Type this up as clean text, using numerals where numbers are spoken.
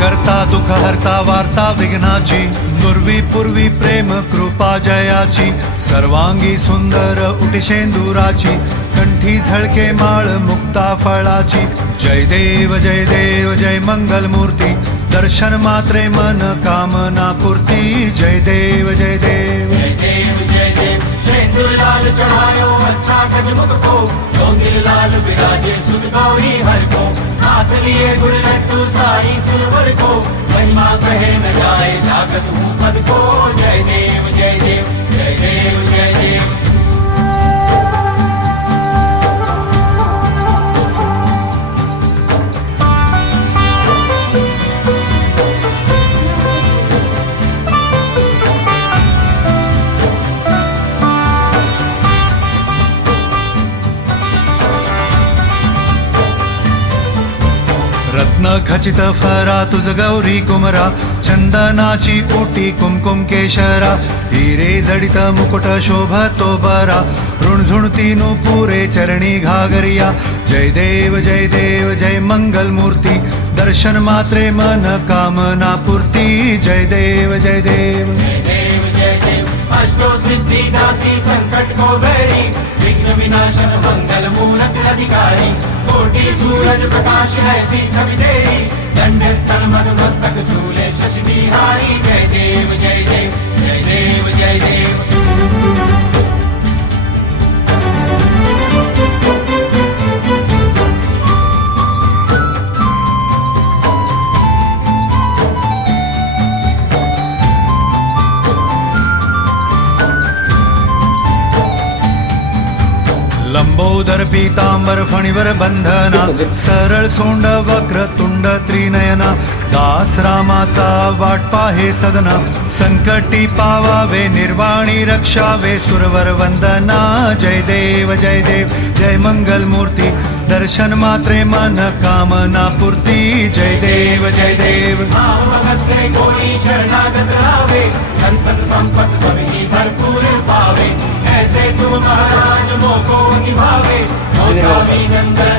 करता दुःख हरता वार्ता विघ्नाची पूर्वी पूर्वी प्रेम कृपा जयाची सर्वांगी सुंदर उटिशेंदुराची कंठी झळके माळ मुक्ता फळाची जय देव जय मंगल मूर्ती दर्शन मात्रे मन कामना पूर्ती जय देव जय देव शेंदूर लाल चढ़ायो अच्छा गजमुख को चौंगिल लाल विराजे सुध गौरी हर को हाथ लिए गुड़ लड्डू साई सुरवर को महिमा कहे न जाए जागत हूँ पद को जय देव जय देव जय देव जय देव। रत्न खचित फरा तुझ गौरी कुमरा चंदनाची ओटी कुमकुम केशरा हिरे जडित मुकुट शोभतो बरा ऋणझुणती पुरे चरणी घागरिया जय देव जय मंगल मूर्ती दर्शन मात्रे मन कामना पूर्ती जय देव जय देव जय देव जय देव। अष्टो सिद्धि दासी संकट को बैरी विघ्न विनाशन मंगल मूरत अधिकारी कोटि सूरज प्रकाश ऐसी छवि तेरी दंड स्थल मस्तक झूले शशि बिहारी जय देव जय देव जय देव जय देव। लंबोदर पीतांबर फणीवर बंधना सरळ सोंड वक्र तुंड त्रिनयना दास रामाचा वाट पाहे सदना संकटी पावावे निर्वाणी रक्षावे सुरवर वंदना जय देव जय मंगल मूर्ती दर्शन मात्रे मन कामना पूर्ती जय देव जय देव। भगत से कोई शरणागत रावे संतत संपत सभी भरपूर पावे ऐसे तुम महाराज मोको निभावे नंदन